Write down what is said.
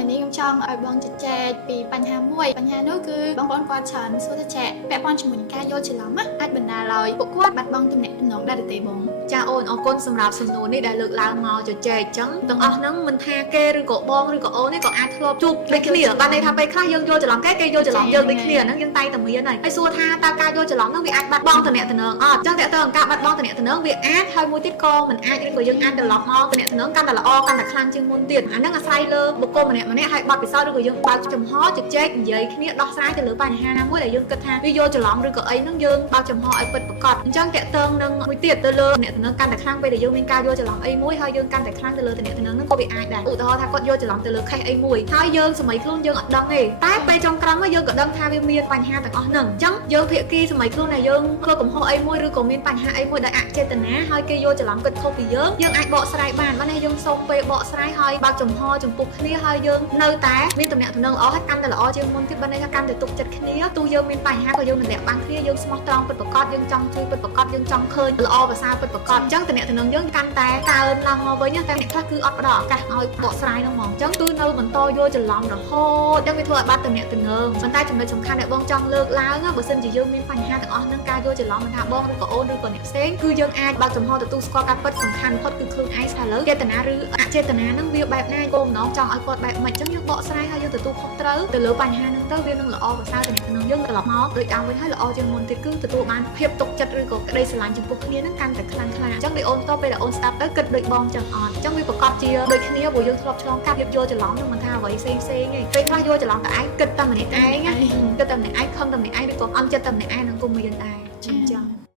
อันนี้ខ្ញុំចង់ឲ្យបងជជែកពីបញ្ហាមួយបញ្ហានោះគឺបងប្អូនគាត់ច្រើនសួរថាចាពាក់ព័ន្ធជាមួយនឹងការយល់ច្រឡំណាអាចបណ្ដាលឲ្យពួកគាត់បាត់បង់ទំនាក់ទំនងដែរទេបងចាអូនអរគុណសម្រាប់សំណួរនេះដែលលើកឡើងមកជជែកអញ្ចឹងទាំងអស់ហ្នឹងមិនថាគេឬក៏បងឬក៏អូននេះក៏អាចធ្លាប់ជួបដូចគ្នាបានន័យថាពេលខ្លះយើងយល់ច្រឡំគេយល់ច្រឡំយើងដូចគ្នាហ្នឹងយើងតែតែមានហើយសួរថាតើការយល់ច្រឡំហ្នឹងវាអាចបាត់បង់ទំនាក់ទំនងអត់អញ្ចឹងតើតើការបាត់បង់ទំនាក់ទំនងវាអាចហើយមួយទៀតក៏មិនអាចឬក៏យើងអាចត្រឡប់មកទំនាក់ទំនងកាន់តែល្អកាន់តែខ្លាំងជាងមុនទៀតអាហ្នឹងអាស្រ័យលើបុគ្គលម្នាក់ហើយបទពិសោធន៍ឬក៏យើងបើកចំហជជែកនិយាយគ្នាដោះស្រាយទៅលើបញ្ហាណាមួយដែលយើងគិតថាវាយល់ច្រឡំឬក៏អីហ្នឹងយើងបើកចំហឲ្យពិតប្រាកដអញ្ចឹងតើតើនឹងមួយទៀតទៅលើទំនាក់ទំនងកាន់តែខ្លាំងពេលដែលយើងមានការយល់ច្រឡំអីមួយហើយយើងកាន់តែខ្លាំងទៅលើទំនាក់ទំនងហ្នឹងក៏វាអាចដែរឧទាហរណ៍ថាគាត់យល់ច្រឡំទៅលើខេសអីមួយហើយយើងសម័យខ្លួនយើងអត់ដឹងទេតែពេលចុងក្រោយមកយើងក៏ដឹងថាវាមានបញ្ហាទាំងអស់ហ្នឹងអញ្ចឹងយើងភាគីសម័យខ្លួនដែលយើងធ្វើកំហុសអីមួយឬក៏មានបញ្ហាអីមួយដែលអចេតនាហើយគេយល់ច្រឡំគិតខុសពីយើងអាចបកស្រាយបាននេះយើងសូមពេលបកស្រាយហើយបើកចំហចំពោះគ្នាហើយយើងនៅតែមានទំនាក់ទំនងល្អហើយកាន់តែល្អជាងមុនទៀតបើន័យថាកាន់តែទុកចិត្តគ្នាទោះយើងមានបញ្ហាក៏យើងមិនលាក់បាំងគ្នាយើងស្មោះត្រង់ពិតប្រាកដយើងចង់ជួយពិតប្រាកដយើងចង់ឃើញល្អប្រសើរពិតប្រាកដអញ្ចឹងទំនាក់ទំនងយើងកាន់តែកើនឡើងមកវិញតែអ្នកខ្លះគឺអត់ផ្ដល់ឱកាសឲ្យបកស្រាយនោះហ្មងអញ្ចឹងគឺនៅបន្តយល់ច្រឡំរហូតអញ្ចឹងវាធ្វើឲ្យបាត់ទំនាក់ទំនងប៉ុន្តែចំណុចសំខាន់ដែលបងចង់លើកឡើងបើសិនជាយើងមានបញ្ហាទាំងអស់នឹងការយល់ច្រឡំមិនថាបងឬក៏អូនឬក៏អ្នកផ្សេងគឺយើងអាចបើកចំហទទួលស្គាល់ការពិតសំខាន់បំផុតគឺខ្លួនឯងថាលើចេតនាឬអចេតនានឹងវាបែបណាគោលបំណងចង់ឲ្យគាត់បែបម៉េចអញ្ចឹងយើងបកស្រាយហើយយើងទទួលខុសត្រូវទៅលើបញ្ហាហ្នឹងទៅវានឹងល្អប្រសើរទំនាក់ទំនងយើងត្រឡប់មកដូចដើមវិញហើយល្អជាងមុនទៀតគឺទទួលបានភាពទុកចិត្តឬក៏ក្តីស្រឡាញ់ចំពោះគ្នានឹងកាន់តែខ្លាំងក្លាអញ្ចឹងដូចអូនតពេលដែលអូនស្ដាប់ទៅគិតដូចបងចឹងអត់អញ្ចឹងវាប្រកបជាដូចគ្នាព្រោះយើងធ្លាប់ឆ្លងកាត់ភាពយល់ច្រឡំនឹងមិនថាអ្វីផ្សេងទេពេលខ្លះយល់ច្រឡំតែឯងគិតតែម្នាក់ឯងគិតតែម្នាក់ឯងខឹងតែម្នាក់ឯងឬក៏អន់ចិត្តតែម្នាក់ឯងនឹងគុំមានដែរអញ្ចឹង